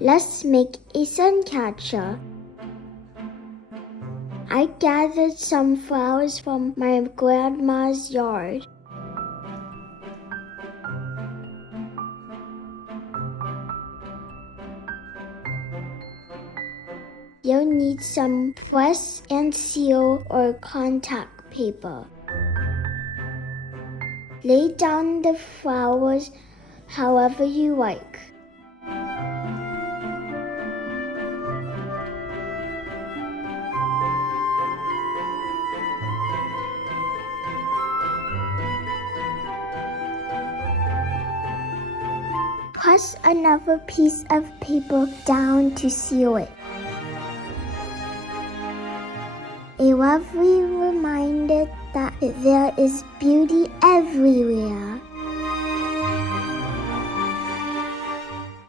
Let's make a sun catcher. I gathered some flowers from my grandma's yard. You'll need some press and seal or contact paper. Lay down the flowers however you like. Press another piece of paper down to seal it. A lovely reminder that there is beauty everywhere.